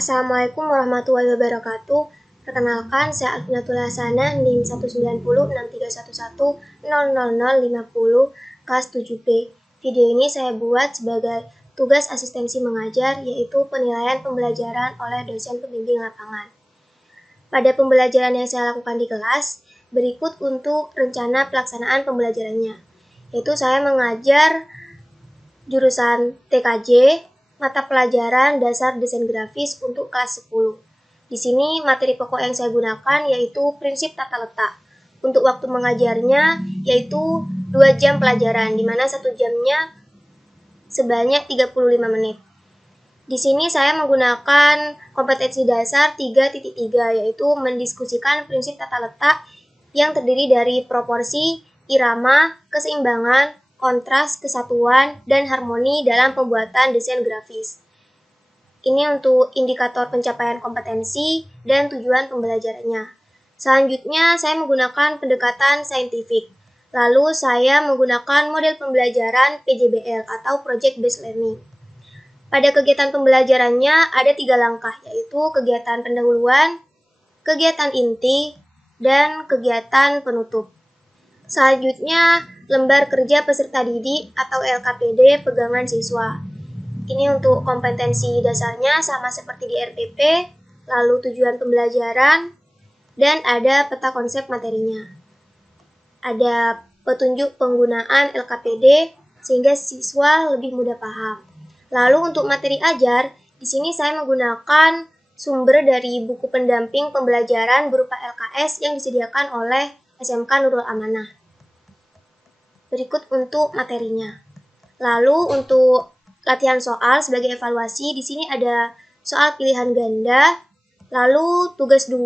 Assalamualaikum warahmatullahi wabarakatuh. Perkenalkan, saya Alfinatul Hasanah, NIM 1906311000050, kelas 7B. Video ini saya buat sebagai tugas asistensi mengajar, yaitu penilaian pembelajaran oleh dosen pembimbing lapangan. Pada pembelajaran yang saya lakukan di kelas, berikut untuk rencana pelaksanaan pembelajarannya, yaitu saya mengajar jurusan TKJ, mata pelajaran dasar desain grafis untuk kelas 10. Di sini materi pokok yang saya gunakan yaitu prinsip tata letak. Untuk waktu mengajarnya yaitu 2 jam pelajaran, di mana 1 jamnya sebanyak 35 menit. Di sini saya menggunakan kompetensi dasar 3.3, yaitu mendiskusikan prinsip tata letak yang terdiri dari proporsi, irama, keseimbangan, kontras, kesatuan, dan harmoni dalam pembuatan desain grafis. Ini untuk indikator pencapaian kompetensi dan tujuan pembelajarannya. Selanjutnya, saya menggunakan pendekatan saintifik. Lalu, saya menggunakan model pembelajaran PJBL atau Project Based Learning. Pada kegiatan pembelajarannya ada 3 langkah, yaitu kegiatan pendahuluan, kegiatan inti, dan kegiatan penutup. Selanjutnya, lembar kerja peserta didik atau LKPD pegangan siswa. Ini untuk kompetensi dasarnya sama seperti di RPP, lalu tujuan pembelajaran, dan ada peta konsep materinya. Ada petunjuk penggunaan LKPD sehingga siswa lebih mudah paham. Lalu untuk materi ajar, di sini saya menggunakan sumber dari buku pendamping pembelajaran berupa LKS yang disediakan oleh SMK Nurul Amanah. Berikut untuk materinya. Lalu untuk latihan soal sebagai evaluasi, di sini ada soal pilihan ganda. Lalu tugas 2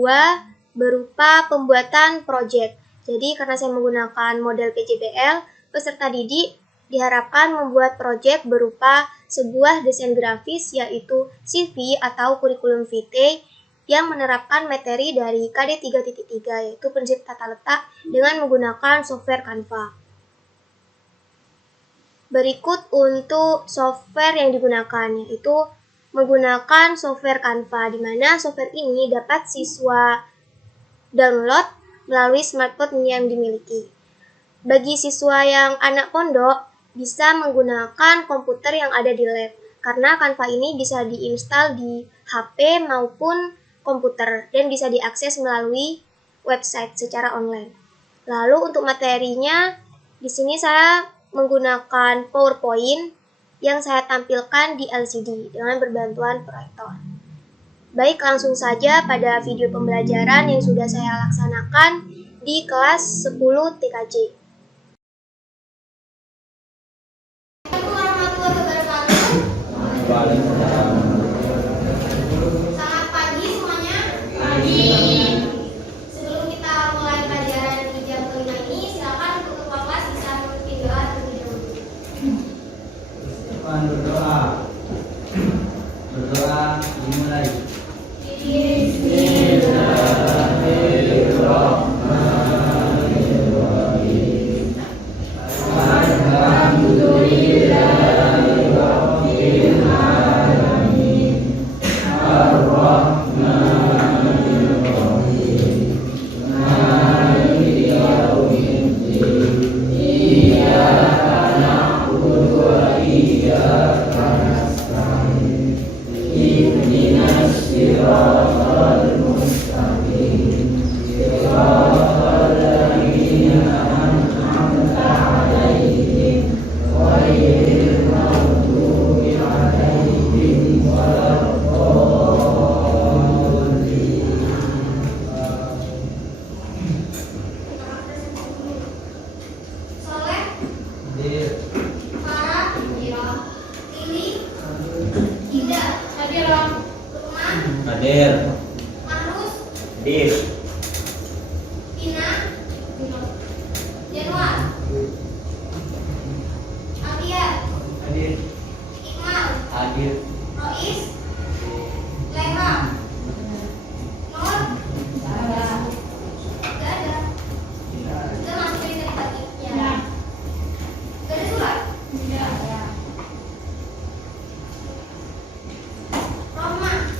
berupa pembuatan proyek. Jadi karena saya menggunakan model PJBL, peserta didik diharapkan membuat proyek berupa sebuah desain grafis yaitu CV atau kurikulum vitae yang menerapkan materi dari KD 3.3 yaitu prinsip tata letak dengan menggunakan software Canva. Berikut untuk software yang digunakan, yaitu menggunakan software Canva, di mana software ini dapat siswa download melalui smartphone yang dimiliki. Bagi siswa yang anak pondok, bisa menggunakan komputer yang ada di lab, karena Canva ini bisa diinstal di HP maupun komputer, dan bisa diakses melalui website secara online. Lalu untuk materinya, di sini saya menggunakan PowerPoint yang saya tampilkan di LCD dengan berbantuan proyektor. Baik, langsung saja pada video pembelajaran yang sudah saya laksanakan di kelas 10 TKJ. Selamat pagi semuanya. Pagi. Sebelum kita mulai pelajaran di jam kelima ini, silakan untuk ketua kelas bisa memimpin doa terlebih dahulu. Berdoa. Berdoa dimulai. Bismillahirrahmanirrahim. Alhamdulillahirabbil alamin. Ar-Rahmanir Rahim. Maliki yaumiddin. Iyyaka na'budu wa iyyaka nasta'in. Ihdinas siratal mustaqim. Siratal ladzina an'amta 'alaihim ghairil maghdubi 'alaihim waladdallin. Soleh, Hadir. Farah, Lili, Ida, Lukman, Hadir. Marus, Hadir. Tina, Januar, Alia, Hadir. Iqmal, Hadir. Rois, Leha, Nur, Gak ada. Kita masuk dari tadi. Ya. Gak ada surat? Tidak. Rohma,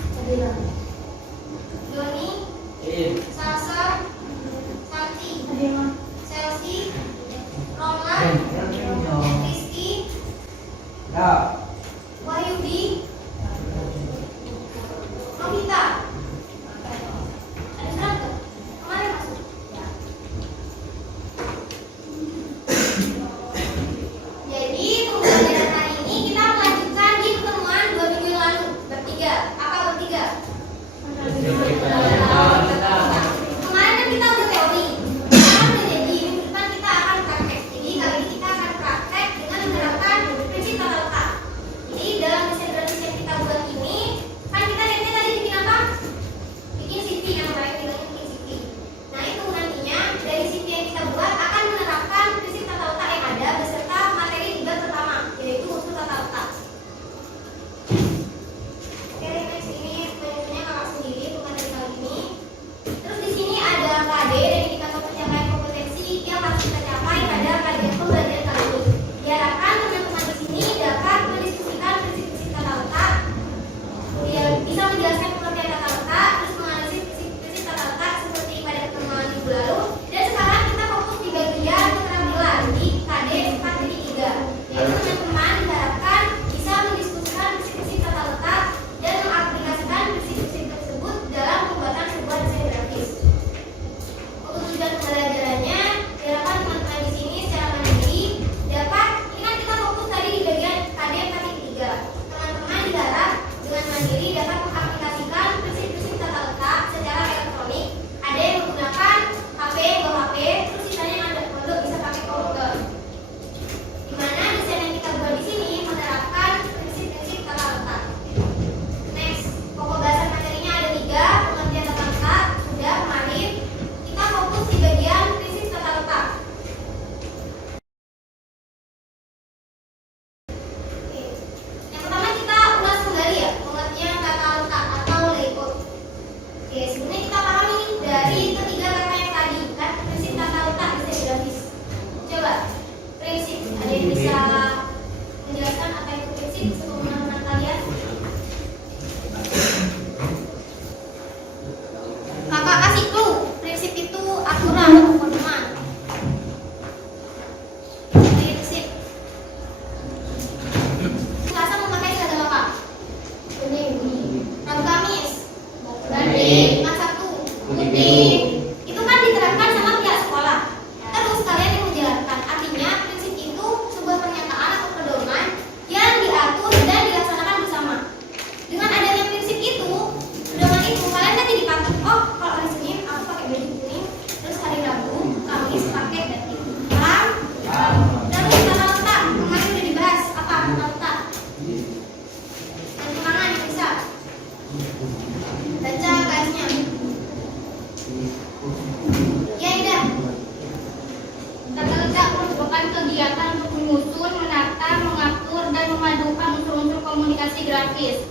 grafis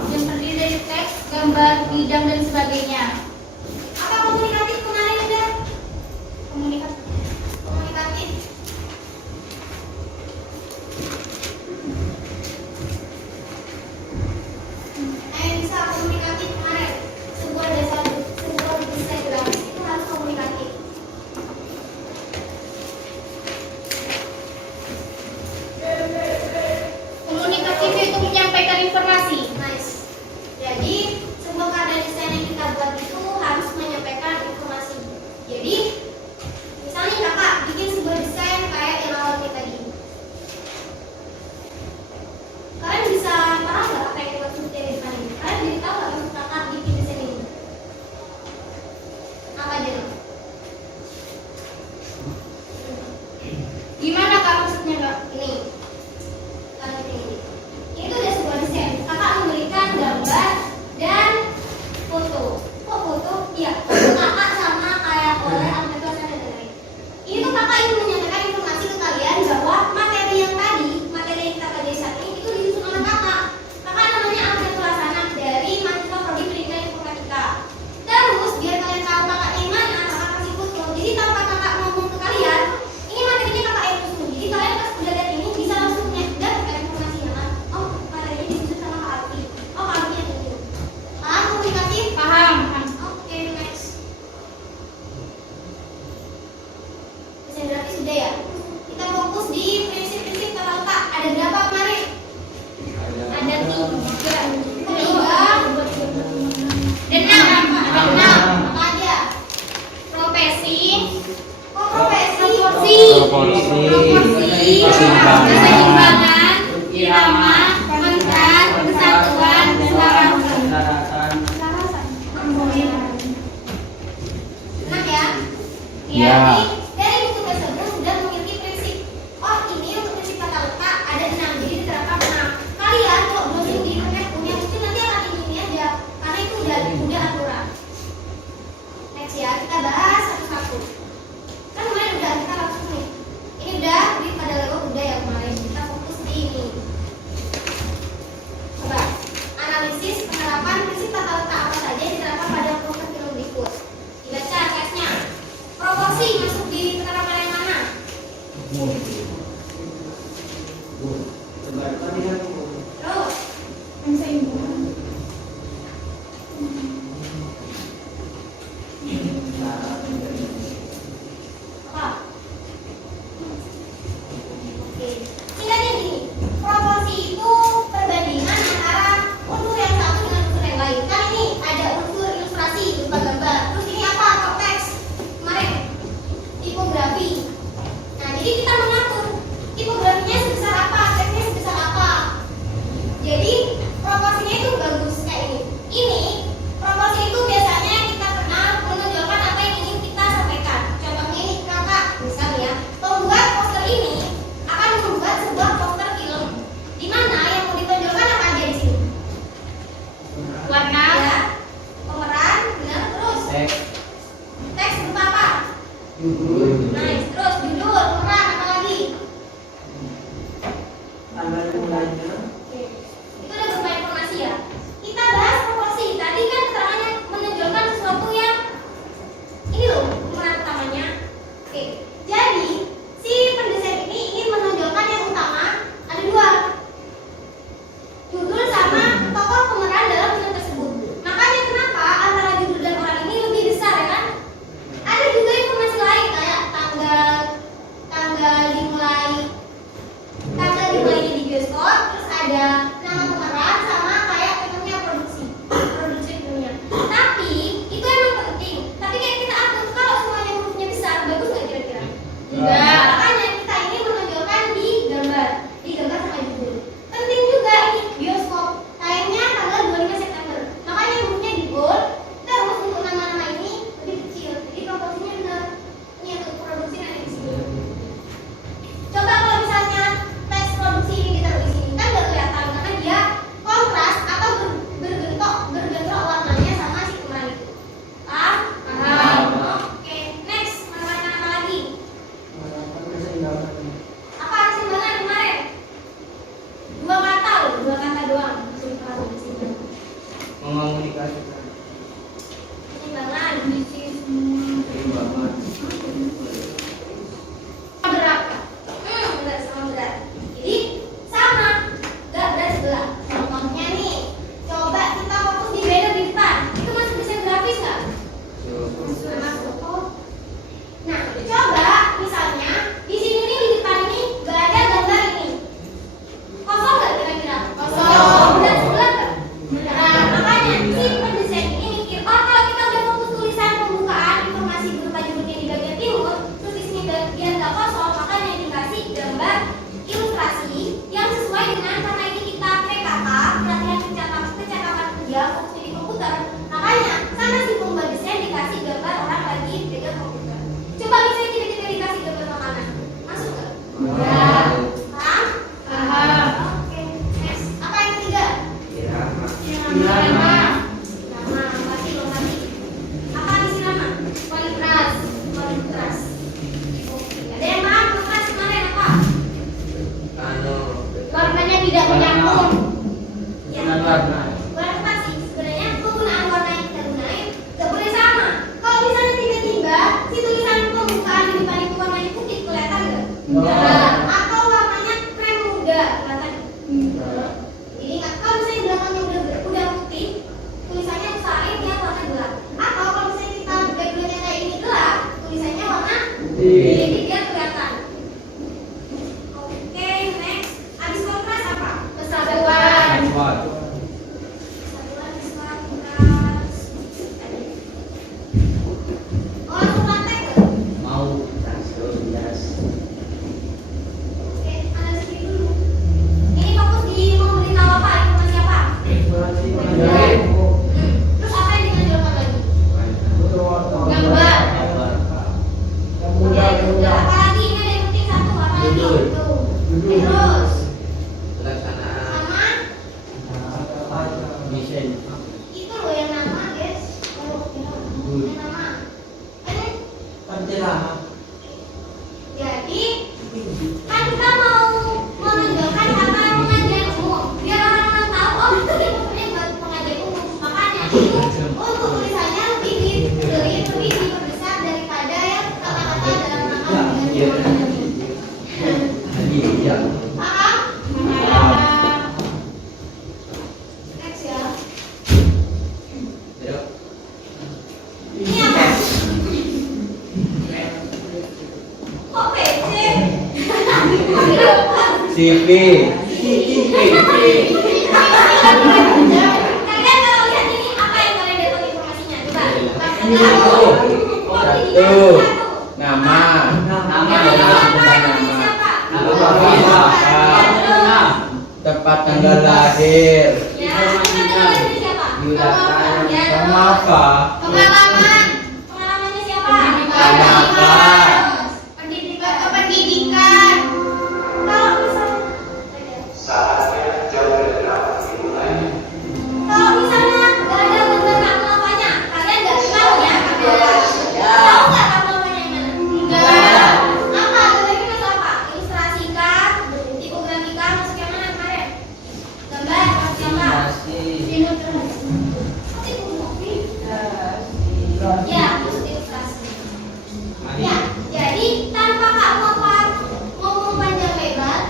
yang terdiri dari teks, gambar, bidang, dan sebagainya. Apa komunikatif kemarin udah? Komunikatif. Bisa komunikatif kemarin. Sebuah desain grafis itu harus komunikatif. Komunikatif itu menyampaikan informasi. Nice. Jadi sebuah karya desain yang kita buat itu harus menyampaikan informasi. Jadi misalnya kakak bikin sebuah desain kayak yang awal kita tadi. Kalian bisa paham nggak apa yang kita maksud dari depan ini? Kalian jadi tahu nggak maksud kakak bikin desain ini? Apa aja tuh? Gimana kak maksudnya kak? Ini. Ini tuh udah sebuah desain. Kakak memberikan gambar dan foto. Kok foto? Iya. Foto kakak sama kayak oleh atau dan lain-lain. Ini tuh kakak ingin menyampaikan informasi ke kalian bahwa materi yang tadi, materi yang kita pelajari saat ini itu disusun oleh kakak. Kakak namanya Alvin Tulasana dari mahasiswa prodi pendidikan informatika. Terus biar kalian tahu kakaknya yang mana, kakak kasih foto. Jadi tanpa kakak ngomong ke kalian, ini materinya kakak yang susun. Jadi kalian pas udah lihat ini bisa langsung dapat informasinya kan? Oh, materinya disusun sama Kak Alfi. Oh, Kak Alfi yang ini. Paham komunikatif? Paham. Oke, next. Desain grafis sudah ya? Kita fokus di prinsip-prinsip tata letak. Ada berapa kemarin? Ada 3. Dan 6. Ada 6. Apa aja? Profesi. Oh, profesi. Proporsi. Keseimbangan. Irama. Kontras. Kesatuan. Keselarasan. Enak ya? Ya. Dari buku tersebut sudah memiliki prinsip. Oh, ini untuk prinsip tata letak ada 6, jadi diterapkan 6. Kalian kalau browsing di internet punya mungkin nanti akan ini aja, karena itu udah aturan. Next ya, kita bahas satu-satu. Kan kemarin udah kita langsung nih. Ini udah di pada level udah ya kemarin. Kita fokus di ini. Coba analisis penerapan prinsip tata letak apa saja yang diterapkan pada proses film berikut. Dibaca teksnya. Proporsi masuk di penerapan yang mana? Terus apa? Oke. Singkatnya gini, proporsi itu perbandingan antara unsur yang satu dengan unsur yang lain. Kan ini ada unsur ilustrasi berupa gambar. Terus ini apa? Teks. Kemarin tipografi. Nah, jadi kita mengatur tipografinya sebesar apa, teksnya sebesar apa. Jadi proporsinya itu bagus kayak ini. Ini proporsi itu biasanya kita kenal menunjukkan apa yang ingin kita sampaikan. Contohnya ini kakak, misalnya ya, pembuat poster ini akan membuat sebuah poster film. Di mana yang mau ditonjolkan apa aja di sini? Warna, ya, pemeran, benar, terus teks berupa apa? Nice, terus judul, pemeran, apa lagi? Oke. Itu udah berupa informasi ya. Kita bahas proporsi. Tadi kan keterangannya menunjukkan sesuatu yang ini loh pemeran utamanya. Oke. Jadi si pendesain ini ingin menunjukkan yang utama ada 2. Judul sama tokoh pemeran dalam film tersebut. Makanya kenapa antara judul dan orang ini lebih besar ya kan? Ada juga informasi lain kayak tanggal Atau warnanya krem muda, kelihatan. Jadi kalau misalnya belakangnya udah putih, tulisannya usahain dia warna gelap. Atau kalau misalnya kita backgroundnya kayak ini gelap, tulisannya warna putih. jadi dia kelihatan. Oke, next. Abis kontras apa? Kesatuan. Kuat. Kesatuan, kontras. Oh, langsung praktek tuh. Mau langsung jas. Oke, Anda sendiri dulu. Ini fokus di mau beritahu apa? Informasi apa? Terus apa yang ditonjolkan lagi? Gambar. Ya, udah. Apalagi ini ada yang penting satu, apa lagi? Judul. Tuh. Terus Pelaksanaan sama desain. itu loh yang nama, guys. Yang nama. Ini Pencerahan. jadi kan kita mau menunjukkan apa pengajian umum biar orang-orang tahu oh itu dia buat pengajian umum, makanya itu untuk tulisannya lebih lebih diperbesar daripada yang kata-kata dalam rangka Iya. pengajian. Iya. Paham? Next ya. Ini apa? Kok PC? CV. Kalian kalau lihat ini apa yang kalian dapat informasinya? Coba. Satu. Nama. Nama siapa? Tempat tanggal lahir. Ya, tempat lahirnya siapa? Ya, Sama apa? pengalaman. Pengalamannya siapa? Apa? Pendidikan. Pendidikan. Kalau misalnya kalau misalnya nggak ada bener namanya, kalian nggak tahu ya? Tahu nggak namanya yang mana? Enggak. Apa? Gambarnya masuk apa? Ilustrasikan, tipografika, masuk yang mana kemarin? Gambar, masuk apa? Ilustrasi. Ya, masuk ilustrasi. Ya, jadi tanpa Kak Muhammad ngomong panjang lebar,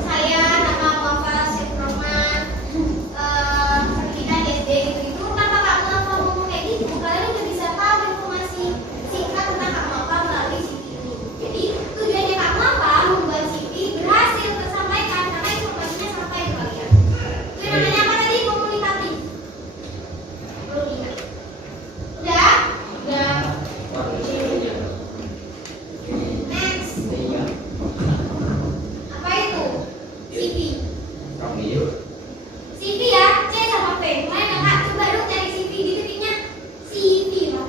saya nama Muhammad Syed Rahman, kita SD itu tanpa Kak Muhammad ngomong kayak gitu, kalian udah bisa tahu informasi singkat tentang Kak Muhammad melalui CV ini. Jadi tujuannya Kak Muhammad membuat CV berhasil tersampaikan karena informasinya sampai ke kalian. Itu namanya apa tadi? Komunikatif. Belum ingat? Udah? Udah. Next. Apa itu? CV. CV ya, C sama P. Mana Kak? Coba dong cari CV di titiknya. CV Pak.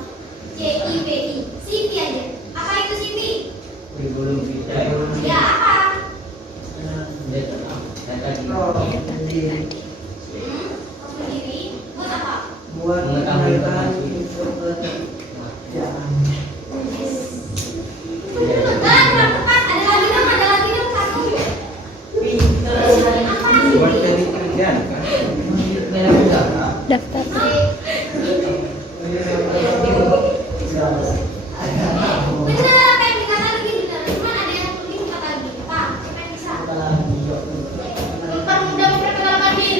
CIVI. CV aja. Apa itu CV? Kurikulum kita. Ya apa? Open diri. Buat apa? Benar, tepat. Ada lagi dong, satu. Apa sih? Buat cari kerjaan kan? Daftar. Benar, apa yang dikatakan begini benar. Cuman ada yang begini kata gini. Pak, siapa yang bisa? Mempermudah memperkenalkan diri.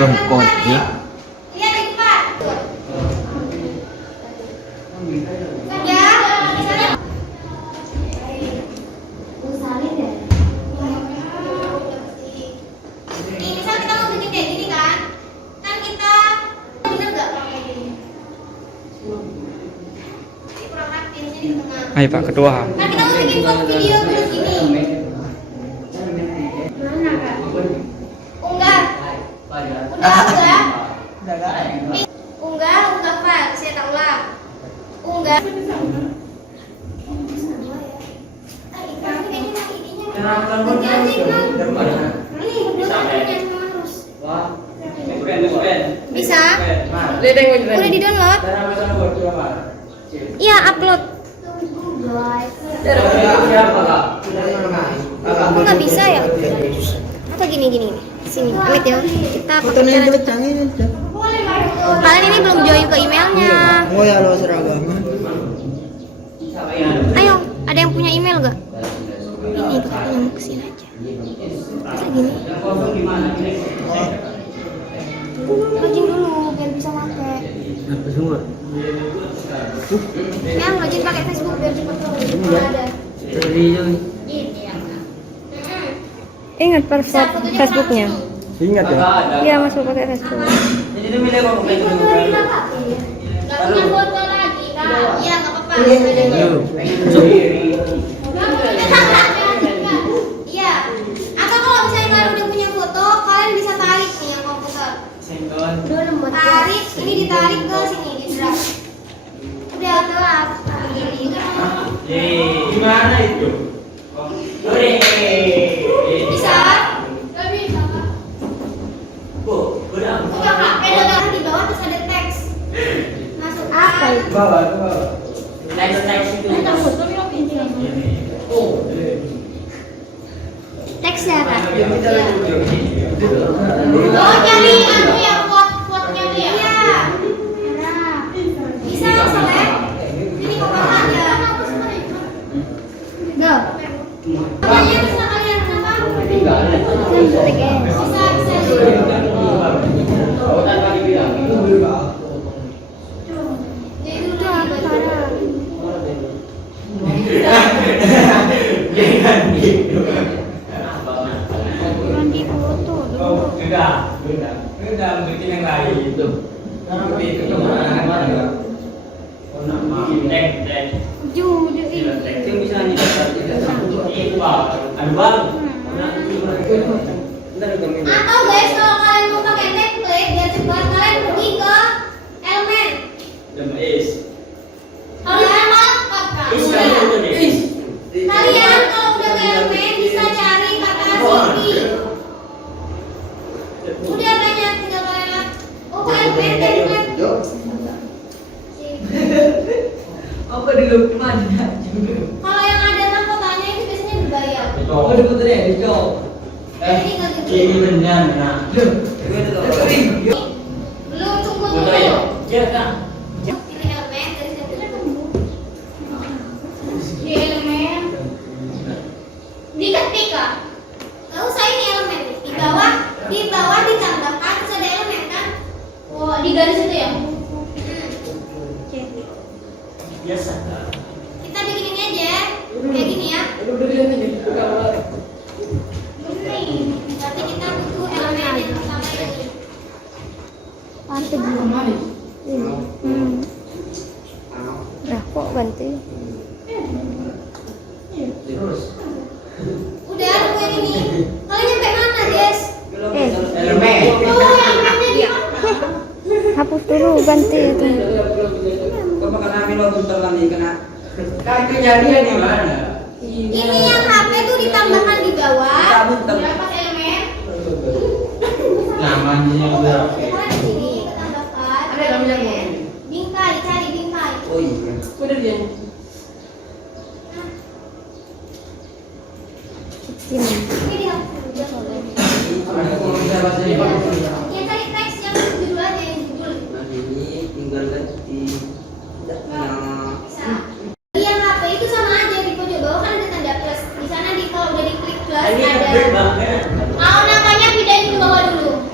Bengkotik. Lihat di depan. Kerja. Misalnya. Usahain deh. Nih, misal kita mau bikin kayak gini kan? Kan kita bener nggak kalau kayak gini? Ini kurang rapi, ini di tengah. Ayo Pak Ketua. Kan kita mau bikin foto video terus gini. Mana kak? Unggah. Unggah. Unggah file. Saya tak ulang. Unggah. Bisa? Udah di download? Iya, upload. Kok nggak bisa ya? Atau gini. Sini, amit ya. Kita pakai cara. Kalian ini belum join ke emailnya. Oh ya lo seragam. Ayo, ada yang punya email gak? Ini kita yang kesini aja. Bisa gini. Login dulu biar bisa pakai. Apa semua? Yang login pakai Facebook biar cepat kalau ada. Tadi itu. Ini ya. Ingat password Facebooknya. Ingat ya? Iya, masuk pakai Facebook. Jadi itu milih kok Ini foto dari kakak. Gak punya foto lagi kak. Iya nggak apa-apa. Iya. Atau kalau misalnya kalian udah punya foto, kalian bisa tarik nih yang komputer. Tarik, ini ditarik ke sini di drag. Udah telat. Gini. Gimana itu? Bisa? Udah kak, pedagang di bawah terus ada teks. Masuk apa? Bawa. Teks ya kak? Oh cari anu yang quote-nya tuh ya? Iya. Nah, bisa select. Ini kok ada. Go. Namanya bisa kalian kenapa? Bisa. Jadi itu udah Nanti foto dulu. Oh, udah bikin yang lain itu. Itu kemana? Jujur ini. Yang bisa itu Pak. Aduh Bang. Atau guys kalau kalian mau pakai template biar cepat kalian pergi ke elemen. Kalau kalian lengkap kan? Kalian kalau udah ke elemen bisa cari kata city. Udah banyak tinggal kalian. Oh elemen template. Apa dulu mana? Kalau yang ada mahkotanya itu biasanya berbayar. Oh di putri ya, di jauh. Ini nggak gitu. Ini benar. Belum tunggu Betul dulu. ya? Iya Kak. Pilih elemen dari situ. Di elemen diketik kak. Gak usah ini elemen di bawah ditambahkan terus ada elemen kan? Oh di garis itu ya? Biasa. Kita bikin ini aja kayak gini ya. Berarti kita butuh elemen yang pertama ini. Pantai belum. Nah, kok ganti? Terus. Udah tungguin ini. Kalian nyampe mana guys? Elemen. Oh elemennya di mana? Hapus dulu, ganti itu. Kamu kena minum bentar lagi kena. Kan kejadian di mana? Ini yang HP tuh ditambahkan di bawah. Kamu bentar. Pas elemen. Namanya udah. Kita di sini kita tambahkan. Ada namanya elemen. Bingkai, cari bingkai. Oh iya. Udah dia. Sini. Ini dihapus dulu soalnya. Ada kalau bisa bahasa Jepang. Ya cari teks yang judul aja yang judul. Nah ini tinggal ganti. Bisa. Di yang HP itu sama aja di pojok bawah kan ada tanda plus. Di sana di kalau udah diklik plus Ini ada. banget. Mau namanya pindahin ke bawah dulu.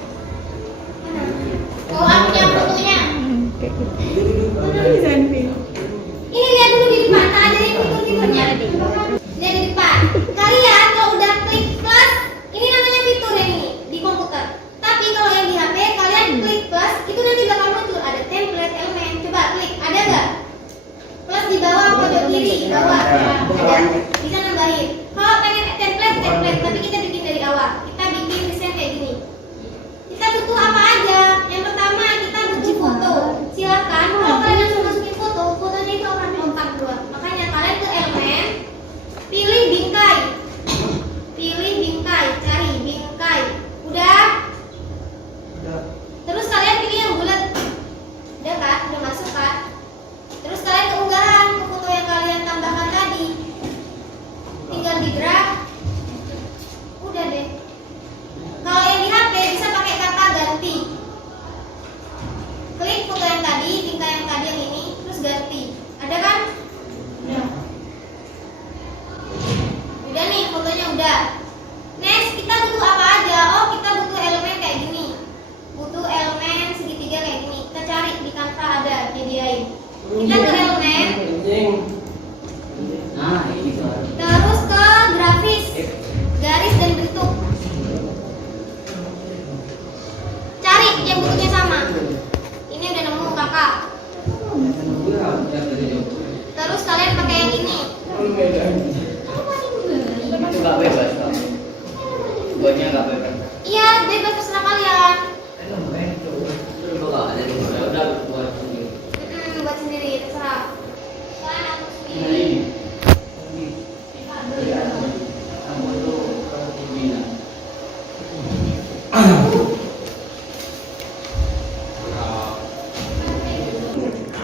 Nah, ini soal. Terus ke grafis, garis dan bentuk. Cari yang bentuknya sama. Ini udah nemu kakak. Terus kalian pakai yang ini. Itu nggak bebas kan? Buatnya nggak bebas. Iya, bebas terserah kalian. Coba ada di mana? Udah buat sendiri. Buat sendiri terserah. Kalian atur Nah, sendiri. ini. Kamu tuh pimpinan.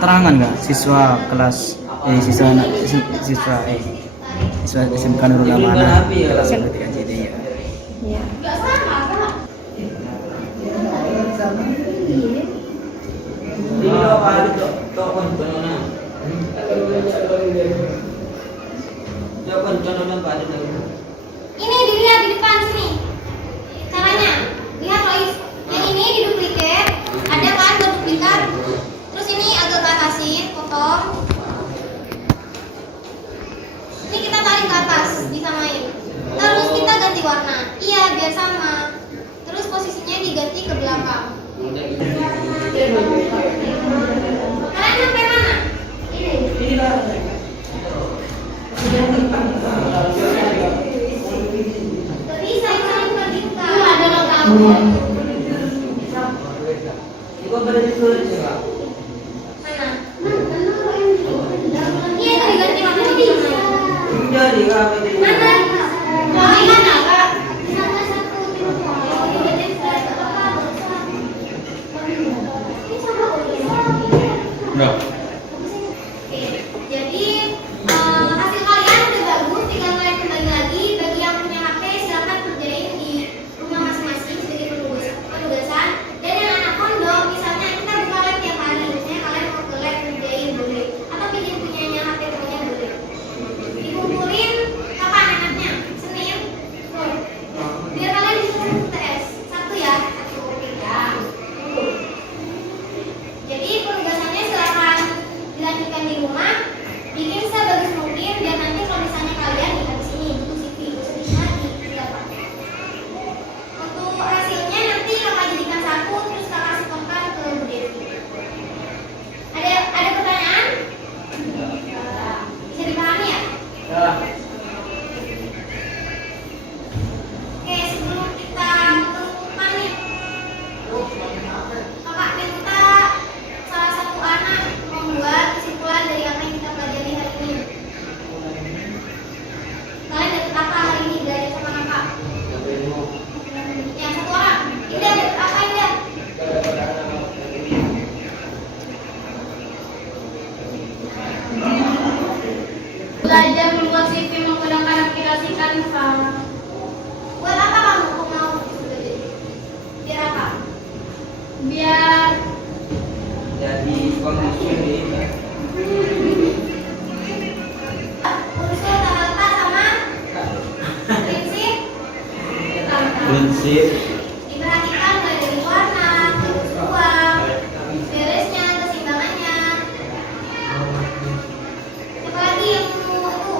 Terangan nggak siswa kelas siswa SMK Nurul Amanah kelas 3 jadi ya. Gak sama kak. Ini apa ada tokoh banana. Jangan contohnya pada dulu. Ini dilihat di depan sini. Caranya, lihat Lois. Yang ini diduplikat. Ada kan buat duplikat. Terus ini agak batasin, potong. Ini kita tarik ke atas, disamain. Terus kita ganti warna. Iya, biar sama. Terus posisinya diganti ke belakang. Kalian sampai mana? Ini lah. Gak bisa, itu bukan kita. Ada lo kamu. Itu berarti sulit juga. Mana? Iya, itu diganti warnanya disamain. Jadi kami di Mana? Oh, ini mana, Kak? Enggak. Oke, jadi hasil kalian udah bagus, tinggal kalian kembali lagi. Bagi yang punya HP, silakan kerjain di rumah masing-masing sebagai penugasan. Dan yang anak pondok, misalnya kita buka lab tiap hari, misalnya kalian mau ke lab kerjain boleh, atau pinjam punyanya HP temennya boleh. Dikumpulin kapan enaknya? Senin. Biar kalian bisa UTS. Sabtu ya. Oke ya. Jadi penugasannya silakan dilanjutkan di rumah, bikin sebagus mungkin biar nanti kalau misalnya kalian di sini butuh CV bisa didapat. Untuk hasilnya nanti kakak jadikan satu terus kakak setorkan ke Bu Devi. Ada pertanyaan? Bisa dipahami ya? Oke, sebelum kita tentukan nih, kakak minta salah satu anak membuat kesimpulan dari apa yang kita pelajari hari ini. Kalian dapat apa hari ini dari sama kakak? Yang satu orang. Indah dapat apa Indah? Belajar membuat CV menggunakan aplikasi Canva. Buat apa kamu kok mau belajar? Biar apa? Biar jadi kondisi ini. Unsur tata sama prinsip Prinsip diperhatikan mulai dari warna, bentuk ruang, beresnya, keseimbangannya. Siapa lagi yang mau itu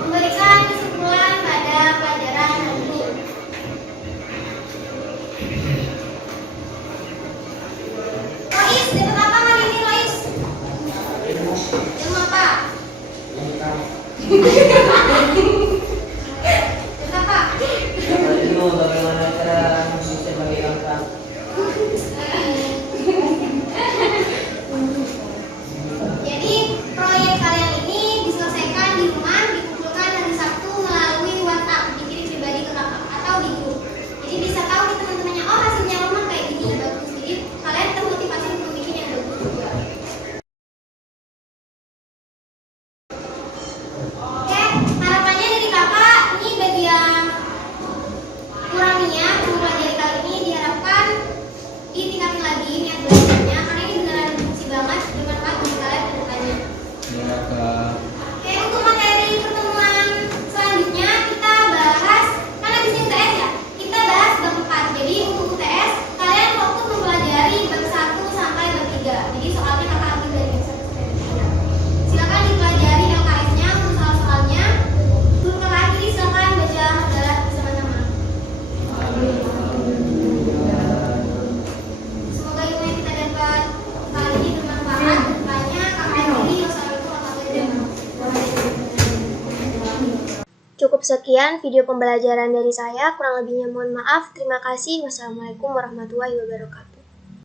memberikan kesimpulan pada pelajaran hari ini? Lois, dapat apa hari ini Lois? Ilmu apa? Dapat apa? Itu bagaimana cara bisa bagi angka. Jadi proyek kalian ini diselesaikan di rumah, dikumpulkan hari Sabtu melalui WhatsApp, dikirim pribadi ke kakak atau di grup. Jadi bisa tahu nih teman-temannya, oh hasilnya rumah kayak gini, bagus. Jadi kalian termotivasi untuk bikin yang bagus juga. Oke, Cukup sekian video pembelajaran dari saya, kurang lebihnya mohon maaf. Terima kasih. Wassalamualaikum warahmatullahi wabarakatuh.